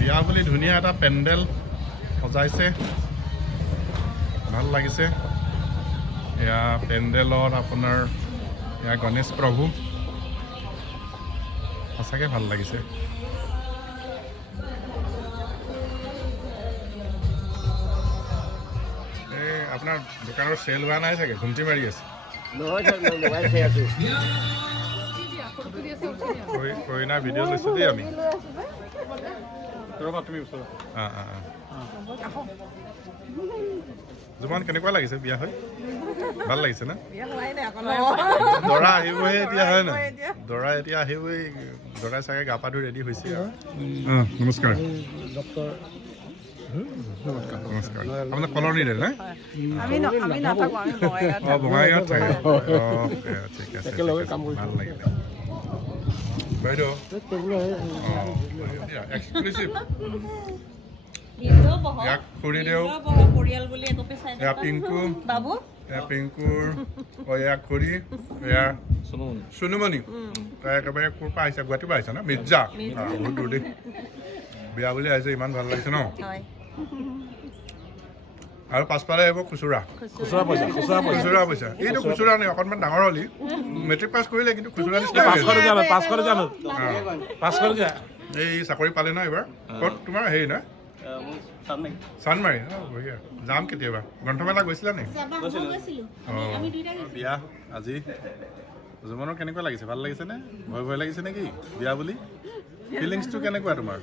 বিয়া বুলি ধুনীয়া এটা পেণ্ডেল সজাইছে, ভাল লাগিছে। এয়া পেণ্ডেলত আপোনাৰ এয়া গণেশ প্ৰভু, সঁচাকৈ ভাল লাগিছে। এই আপোনাৰ দোকানৰ চেল হোৱা নাই চাগে, ঘুমটি মাৰি আছে। কইনাৰ ভিডিঅ' লৈছোঁ দেই আমি। জুমন, কেনেকুৱা লাগিছে বিয়া হৈ? ভাল লাগিছে না? দৰা আহিবহে এতিয়া, হয় নাই? দৰা এতিয়া আহিবই, দৰাই চাগে গা পা ধুই ৰেডি হৈছে আৰু। নমস্কাৰ। নমস্কাৰ। আপোনাৰ কলনীৰে নাই? অঁ, বঙাইগাঁৱত থাকে। অঁ, ঠিক আছে, ভাল লাগিলে। বাইদেউ, এক্সক্লুচিভ। ইয়াক খুৰী দেউ, এয়া পিংকু, এয়া পিংকুৰ, এয়া খুৰী, এয়া চুনুমণি। তাই একেবাৰে ক'ৰ পৰা আহিছে? গুৱাহাটীৰ পৰা আহিছে ন? মিৰ্জা। বহুত দূৰ দেই। বিয়া বুলি আহিছে, ইমান ভাল লাগিছে ন? আৰু পাছফালে আহিব খুচুৰা পইচা। এইটো খুচুৰা নাই, অকণমান ডাঙৰ হ'লি। মেট্ৰিক পাছ কৰিলে, কিন্তু খুচুৰা নিচিনা এই চাকৰি পালে ন এইবাৰ? ক'ত তোমাৰ? হেৰি নহয়, চানমাৰি। বঢ়িয়া, যাম কেতিয়াবা। গ্ৰন্থমেলা গৈছিলা নেকি? অঁ, বিয়া আজি। জুমনৰ কেনেকুৱা লাগিছে? ভাল লাগিছে নে? ভয় লাগিছে নেকি বিয়া বুলি? ফিলিংছটো কেনেকুৱা তোমাৰ?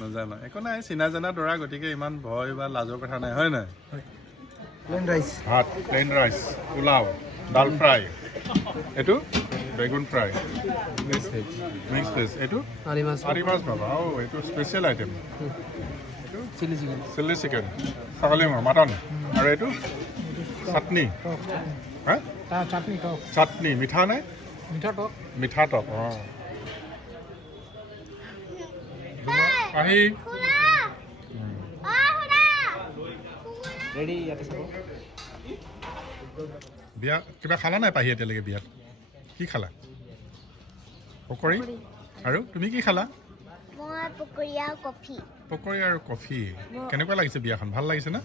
নাজানো, একো নাই, চিনা জানা দৰা, গতিকে ইমান ভয় বা লাজৰ কথা নাই, হয় নাই? ভাত, প্লেইন ৰাইচ, পোলাও, ডাল ফ্ৰাই, এইটো বেগুন ফ্ৰাই, মিক্স ভেজ, এইটো আৰি মাছ পাবা। অঁ, এইটো স্পেচিয়েল আইটেম। এইটো চিলি চিকেন, ছাগলী মাটন। আৰু এইটো চাটনি। হা? চাটনি, মিঠা নে? মিঠা টক। অঁ, আহি বিয়া কিবা খালা নাই পাহি এতিয়ালৈকে? বিয়াত কি খালা? পকৰী। আৰু তুমি কি খালা? পকৰী আৰু কফি। কেনেকুৱা লাগিছে বিয়াখন? ভাল লাগিছে না?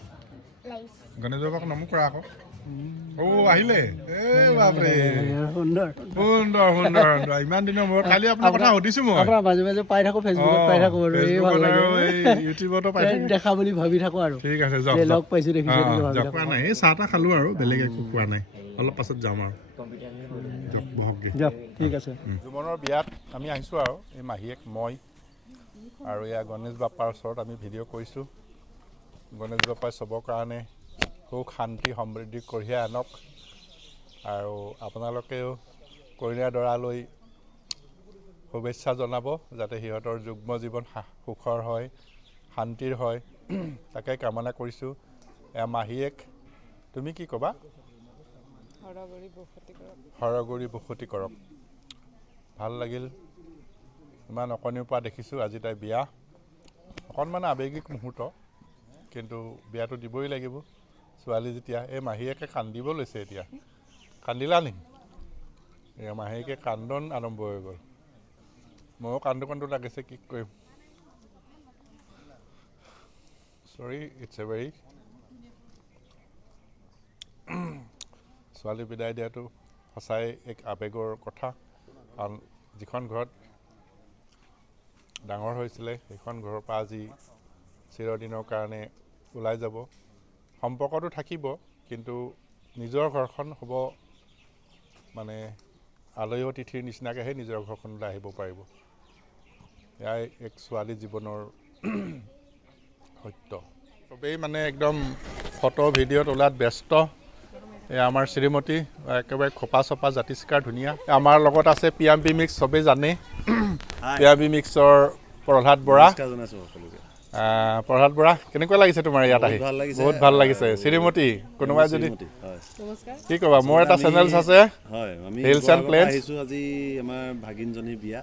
গণেশ বাবাক নমস্কাৰ আকৌ। অ', আহিলে? এই বাপৰে, সুন্দৰ। ইমান দিনৰ মূৰত খালি আপোনাৰ কথা সুধিছোঁ মই। মাজে মাজে পাই থাকোঁ, ফেচবুকত পাই থাকোঁ আৰু ইউটিউবতো পাই থাকোঁ। দেখা বুলি ভাবি থাকোঁ আৰু। ঠিক আছে, লগ পাইছোঁ, দেখিছোঁ। খোৱা নাই, এই চাহ তাহ খালোঁ আৰু বেলেগ একো খোৱা নাই। অলপ পাছত যাম আৰু। ঠিক আছে। জুমনৰ বিয়াত আমি আহিছোঁ আৰু এই মাহীয়েক, মই আৰু এয়া গণেশ বাপ্পাৰ ওচৰত আমি ভিডিঅ' কৰিছোঁ। গণেশ বাপ্পাই চবৰ কাৰণে সুখ শান্তি সমৃদ্ধি কঢ়িয়াই আনক, আৰু আপোনালোকেও কইনা দৰালৈ শুভেচ্ছা জনাব, যাতে সিহঁতৰ যুগ্ম জীৱন সুখৰ হয়, শান্তিৰ হয়, তাকে কামনা কৰিছোঁ। এয়া মাহীয়েক, তুমি কি ক'বা? হৰগৌৰী বসতি কৰক। ভাল লাগিল, ইমান অকণিৰ পৰা দেখিছোঁ, আজি তাই বিয়া। অকণমান আৱেগিক মুহূৰ্ত, কিন্তু বিয়াটো দিবই লাগিব ছোৱালী যেতিয়া। এই মাহীয়েকে কান্দিব লৈছে এতিয়া। কান্দিলা নেকি? এয়া মাহীয়েকে কান্দন আৰম্ভ হৈ গ'ল। ময়ো কান্দো লাগিছে, কি কৰিম। চৰি, ইটছ এ ভেৰি ছোৱালী বিদায় দিয়াটো সঁচাই এক আৱেগৰ কথা। কাৰণ যিখন ঘৰত ডাঙৰ হৈছিলে, সেইখন ঘৰৰ পৰা আজি চিৰদিনৰ কাৰণে ওলাই যাব। সম্পৰ্কটো থাকিব, কিন্তু নিজৰ ঘৰখন হ'ব মানে আলহী অতিথিৰ নিচিনাকৈহে নিজৰ ঘৰখনলৈ আহিব পাৰিব। এয়াই এক ছোৱালী জীৱনৰ সত্য। চবেই মানে একদম ফটো ভিডিঅ'ত ওলাত ব্যস্ত। এয়া আমাৰ শ্ৰীমতী, একেবাৰে খোপা চপা জাতিষ্কাৰ ধুনীয়া। আমাৰ লগত আছে পিয়াম্পি মিক্স, চবেই জানে। পিয়াম্পি মিক্সৰ প্ৰহ্লাদ বৰা। প্ৰহ্লাদ বৰা, কেনেকুৱা লাগিছে তোমাৰ ইয়াত আহি? বহুত ভাল লাগিছে। শ্ৰীমতী, কোনোবাই যদি কি ক'বা মোৰ এটা চেনেল আছে হয় আমি Hills and Plains আহিছো আজি আমাৰ ভাগিনজনীৰ বিয়া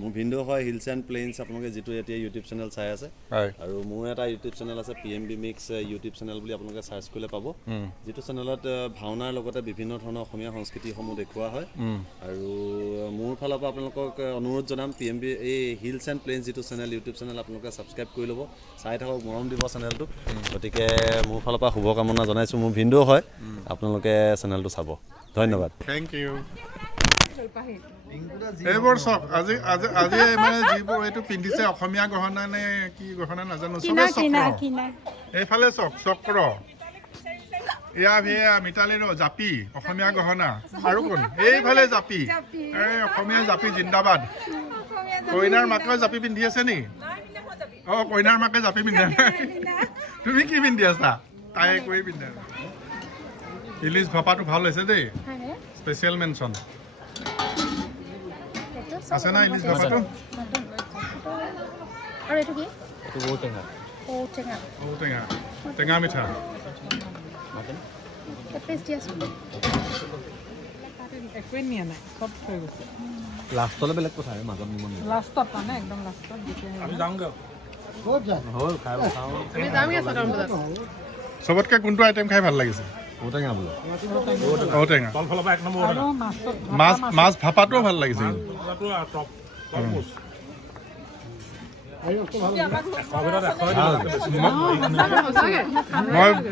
মোৰ ভিন্দ হয় হিলছ এণ্ড প্লেইনছ আপোনালোকে যেটো এতিয়া ইউটিউব চেনেল চাই আছে আৰু মোৰ এটা ইউটিউব চেনেল আছে PMB Mix ইউটিউব চেনেল বুলি আপোনালোকে সাৰ্চ কৰিলে পাব যেটো চেনেলত ভাওনাৰ লগতে বিভিন্ন ধৰণৰ অসমীয়া সংস্কৃতিসমূহ দেখুওৱা হয় আৰু মোৰ ফালৰ পৰা আপোনালোকক অনুৰোধ জনাম PMB এই হিলছ এণ্ড প্লেইনছ যেটো চেনেল ইউটিউব চেনেল আপোনালোকে সাবস্ক্ৰাইব কৰি ল'ব চাই থাকক মৰম দিব চেনেলটো গতিকে মোৰ ফালৰ পৰা শুভকামনা জনাইছো মোৰ ভিন্দ হয় আপোনালোকে চেনেলটো চাব ধন্যবাদ থ্যাংক ইউ এইবোৰ চক আজি আজি আজি মানে যিবোৰ এইটো পিন্ধিছে অসমীয়া গহনা নে কি গহনা নাজানো চবে চক্ৰ এইফালে চক্ৰ এয়া ভিয়া মিতালীৰ জাপি অসমীয়া গহনা আৰু কোন এইফালে জাপি এই অসমীয়া জাপি জিন্দাবাদ কইনাৰ মাকে জাপি পিন্ধি আছে নি কইনাৰ মাকে জাপি পিন্ধা তুমি কি পিন্ধি আছা তাই কৈ পিন্ধা ইলিশ ভাপাটো ভাল হৈছে দেই স্পেচিয়েল মেনশ্যন আছে না ইলিশ ভাপাটো আৰু এটো কি টেঙা মিঠা লাষ্টলে বেলেগ কথা আৰু মাজত নিমন লাষ্টত মানে একদম লাষ্টত আমি যাওঁগে হ'ল খাই চবতকে কোনটো আইটেম খাই ভাল লাগিছে ঔটেঙা বোলে ঔটেঙা আৰু মাছ ভাপাটোও ভাল লাগিছে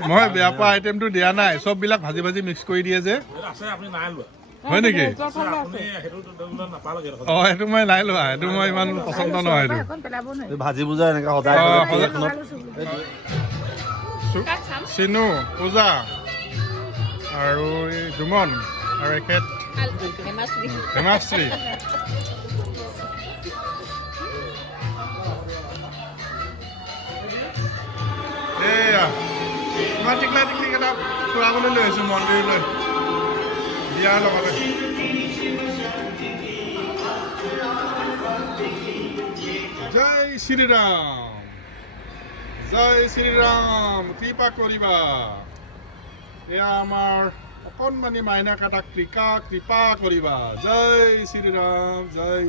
মই বেয়া পোৱা আইটেমটো দিয়া নাই চববিলাক ভাজি ভাজি মিক্স কৰি দিয়ে যে হয় নেকি সেইটো মই নাই লোৱা সেইটো মই ইমান পচন্দ নহয় এইটো ভাজি বুজা এনেকা সদায় চিনু পূজা আৰু এই জুমন আৰু এখেত হেমাশ্ৰী এয়া তোমাৰ টিকলা টিকলি কেইটা ফুৰাবলৈ লৈ আহিছোঁ মন্দিৰলৈ বিয়াৰ লগতে জয় শ্ৰীৰাম কৃপা কৰিবা এয়া আমাৰ অকণমানি মাইনা কাটাক কৃপা কৰিবা জয় শ্ৰীৰাম জয়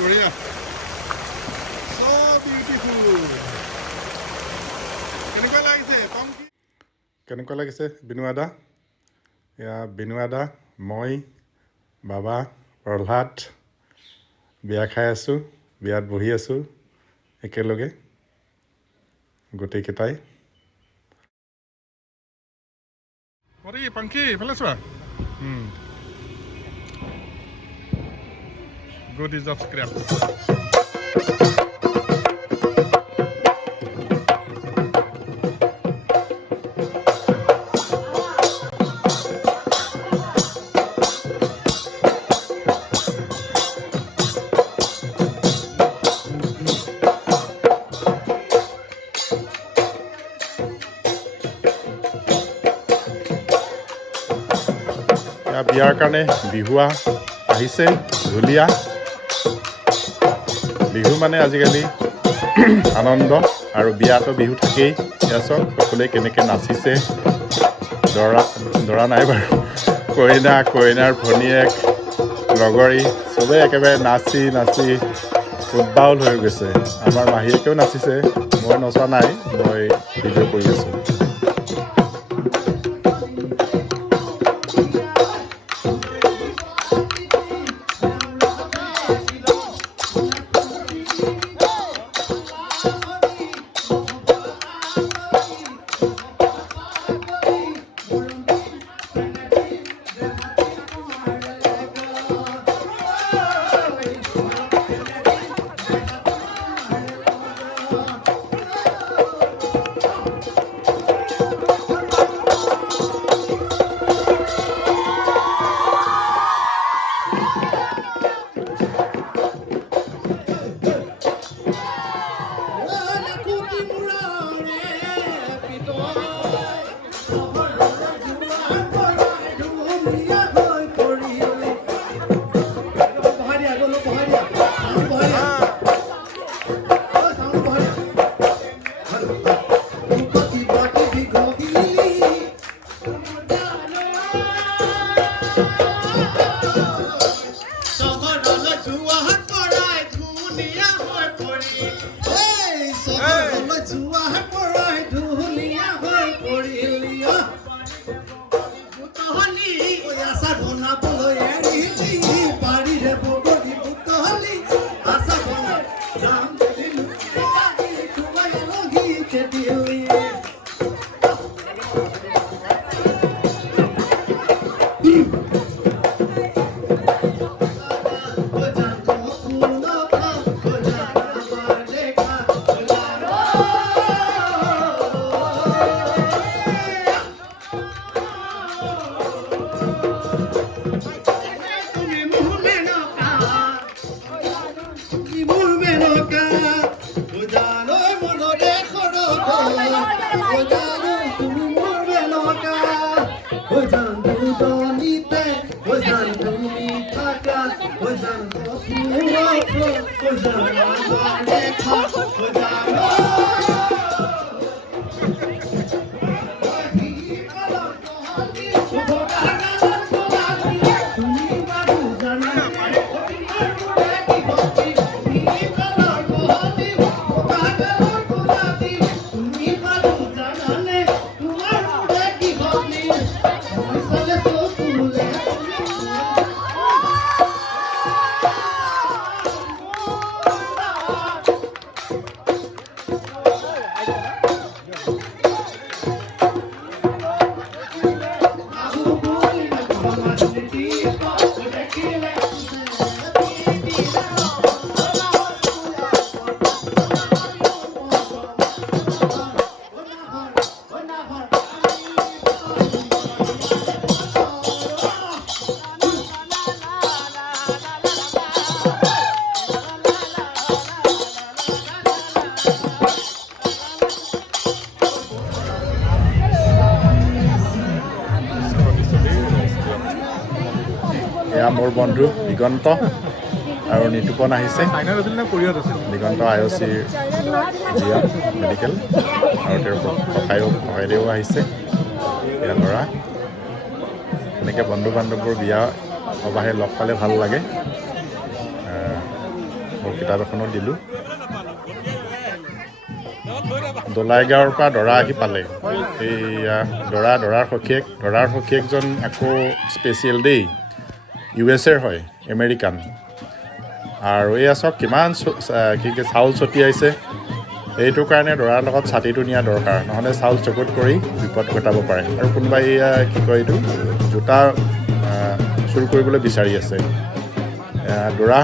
বঢ়িয়া সব বিউটিফুল কেনেকুৱা লাগিছে বিনুৱাদা এয়া বিনুৱাদা মই বাবা প্ৰহ্লাদ বিয়া খাই আছোঁ বিয়াত বহি আছোঁ একেলগে গোটেইকেইটাই পাংখি এইফালে চোৱা গুড ইজ অফ স্ক্ৰেপ বিয়াৰ কাৰণে বিহুৱা আহিছে ঢুলীয়া বিহু মানে আজিকালি আনন্দ আৰু বিয়াতো বিহু থাকেই এয়া চব সকলোৱে কেনেকৈ নাচিছে দৰা নাই বাৰু কইনাৰ ভনীয়েক লগৰী চবেই একেবাৰে নাচি উদ্বাউল হৈ গৈছে আমাৰ মাহীয়েকেও নাচিছে মই নচা নাই মই ভিডিঅ' কৰি আছোঁ এয়া মোৰ বন্ধু দিগন্ত আৰু নিতুপন আহিছে চাইনাত আছিল নে কোৰিয়াত আছিল দিগন্ত IOC জিয়া মেডিকেল আৰু তেওঁৰ ককাইদেউ আহিছে এয়া ল'ৰা এনেকৈ বন্ধু বান্ধৱবোৰ বিয়া সবাহে লগ পালে ভাল লাগে মোৰ কিতাপ এখনো দিলোঁ দোলাইগাঁৱৰ পৰা দৰা আহি পালে এইয়া দৰাৰ সখীয়েকজন আকৌ স্পেচিয়েল দেই USA হয় আমেৰিকান আৰু এয়া চাওক কিমান চাউল ছটিয়াইছে এইটোৰ কাৰণে দৰাৰ লগত ছাতিটো নিয়া দৰকাৰ নহ'লে চাউল চকুত কৰি বিপদ ঘটাব পাৰে আৰু কোনোবাই এয়া কি কয় এইটো জোতা চুৰ কৰিবলৈ বিচাৰি আছে দৰা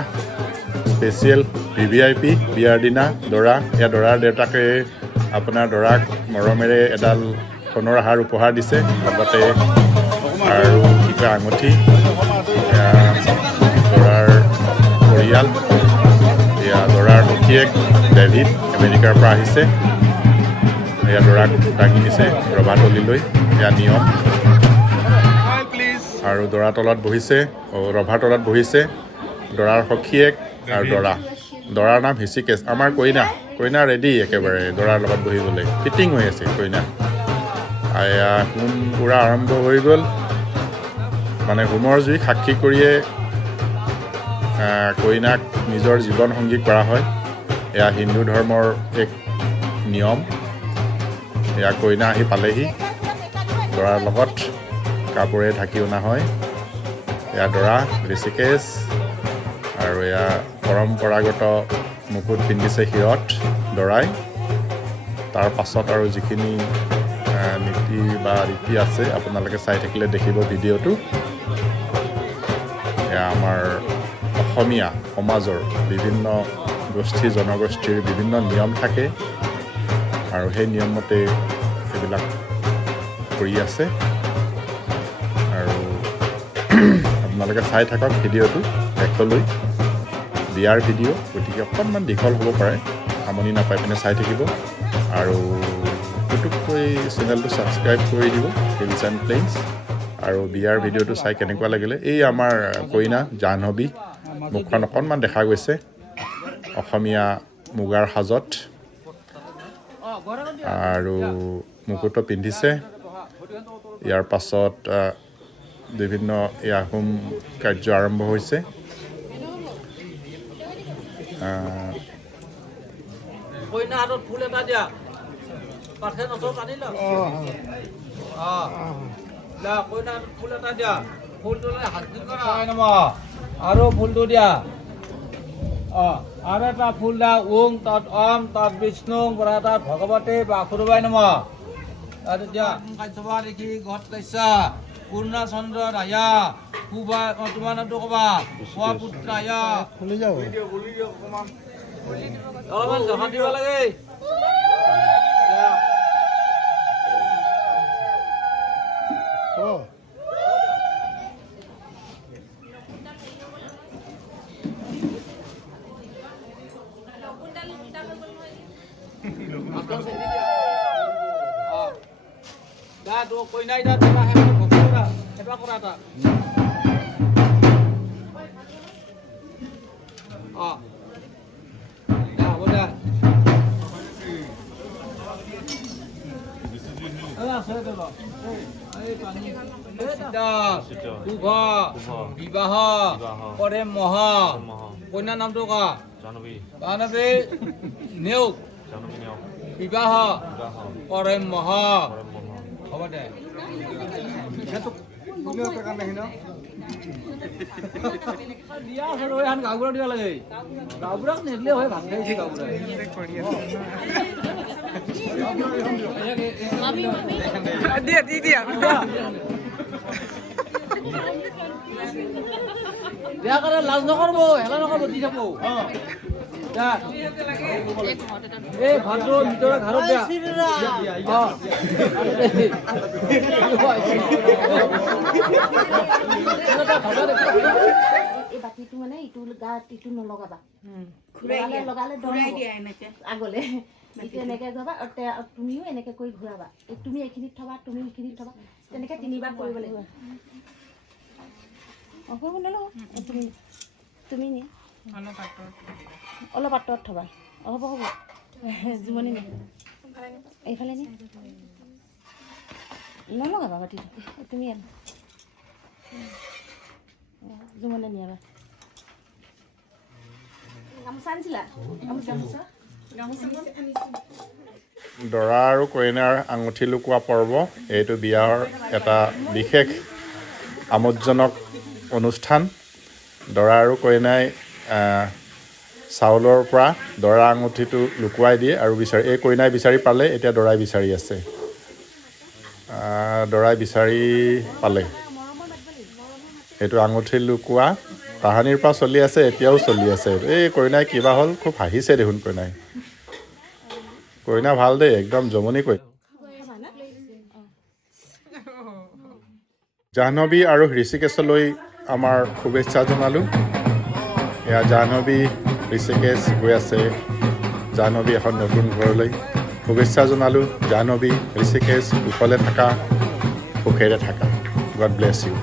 স্পেচিয়েল VVIP বিয়াৰ দিনা দৰা এয়া দৰাৰ দেউতাকে আপোনাৰ দৰাক মৰমেৰে এডাল সোণৰ হাৰ উপহাৰ দিছে লগতে আৰু কি কয় আঙুঠি দৰাৰ পৰিয়াল এয়া দৰাৰ সখীয়েক ডেভিড আমেৰিকাৰ পৰা আহিছে এয়া দৰাক দাঙি নিছে ৰভাতলীলৈ এয়া নিয়ম আৰু দৰা তলত বহিছে ৰভাৰ তলত বহিছে দৰাৰ সখীয়েক আৰু দৰাৰ নাম হিচিকেশ আমাৰ কইনা ৰেডি একেবাৰে দৰাৰ লগত বহিবলৈ ফিটিং হৈ আছে কইনা এয়া হোম পূৰা আৰম্ভ হৈ গ'ল মানে হোমৰ জুই সাক্ষী কৰিয়ে কইনাক নিজৰ জীৱন সংগী কৰা হয় এয়া হিন্দু ধৰ্মৰ এক নিয়ম এয়া কইনা আহি পালেহি দৰাৰ লগত কাপোৰে ঢাকি অনা হয় এয়া দৰা ঋষিকেশ আৰু এয়া পৰম্পৰাগত মুকুট পিন্ধিছে শিৰত দৰাই তাৰ পাছত আৰু যিখিনি নীতি বা ৰীতি আছে আপোনালোকে চাই থাকিলে দেখিব ভিডিঅ'টো এয়া আমাৰ অসমীয়া সমাজৰ বিভিন্ন গোষ্ঠী জনগোষ্ঠীৰ বিভিন্ন নিয়ম থাকে আৰু সেই নিয়মমতে এইবিলাক কৰি আছে আৰু আপোনালোকে চাই থাকক ভিডিঅ'টো শেষলৈ বিয়াৰ ভিডিঅ' গতিকে অকণমান দীঘল হ'ব পাৰে আমনি নাপাই পিনে চাই থাকিব আৰু পুটুককৈ চেনেলটো ছাবস্ক্ৰাইব কৰি দিব হিলছ এণ্ড প্লেইনছ আৰু বিয়াৰ ভিডিঅ'টো চাই কেনেকুৱা লাগিলে এই আমাৰ কইনা জাহ্নৱী মুখখন অকণমান দেখা গৈছে অসমীয়া মুগাৰ সাজত আৰু মুকুটটো পিন্ধিছে ইয়াৰ পাছত বিভিন্ন এয়া হোম কাৰ্য আৰম্ভ হৈছে কইনা হাতত ফুল এটা দিয়া পাঠে নচত আনি ল কইনা হাতত ফুল এটা দিয়া ফুলটো লৈ হাত কৰা আৰু ফুলটো দিয়া আৰু এটা ফুল দিয়া ওং তৎ অম তৎ বিষ্ণু তাত ভগৱতী বাসুদেৱায় নমঃ তাত এতিয়া কাশ্যপা দেখি ঘট কাশ্যা পূৰ্ণচন্দ্ৰ ৰায়া কুবা তোমাৰ নামটো ক'বা কোৱা পুত্ৰ ৰায়া খুলি যাব অলপমান জহা দিব লাগে কইনাই এটা কৰা এটা হ'ব দে বিবাহ কৰে মহা কন্যাৰ নামটো কা জাহ্নৱী নেওগ বিবাহ কৰে মহা হ'ব দে গাঁওবুঢ়াক দিব লাগে গাঁওবুঢ়াক নিদিলে হয় ভাত খাইছে দিয়া কাৰণে লাজ নকৰব হেলা নকৰব দি থাকো এই ভাতটো ভিতৰত ঘৰত দিয়া এই বাতিটো মানে ইটো গাত ইটো নলগাবা লগালে আগলে ইটো এনেকে যাবা আৰু তুমিও এনেকে কৰি ঘূৰাবা তুমি এইখিনিত থবা তুমি এইখিনিত থবা তেনেকে 3বাৰ কৰিব লাগিব তুমি নি অলপ আঁতৰত থবা হ'ব হ'ব জুমনি নি এইফালে নি নলগাবা বাতিটো তুমি জুমনি নিয়াবা গামোচা আনিছিলা দৰা আৰু কইনাৰ আঙুঠি লুকোৱা পৰ্ব এইটো বিয়াৰ এটা বিশেষ আমোদজনক অনুষ্ঠান দৰা আৰু কইনাই চাউলৰ পৰা দৰা আঙুঠিটো লুকুৱাই দিয়ে আৰু এই কইনাই বিচাৰি পালে এতিয়া দৰাই বিচাৰি আছে দৰাই বিচাৰি পালে এইটো আঙুঠি লুকোৱা তাহানিৰ পৰা চলি আছে এতিয়াও চলি আছে এই কইনাই কিবা হ'ল খুব হাঁহিছে দেখোন কইনা ভাল দেই একদম জমনি কৈ জাহ্নৱী আৰু হৃষিকেশলৈ আমাৰ শুভেচ্ছা জনালোঁ এয়া জাহ্নৱী হৃষিকেশ গৈ আছে জাহ্নৱী এখন নতুন ঘৰলৈ শুভেচ্ছা জনালোঁ জাহ্নৱী হৃষিকেশ কুশলে থাকা সুখেৰে থাকা গড ব্লেছ ইউ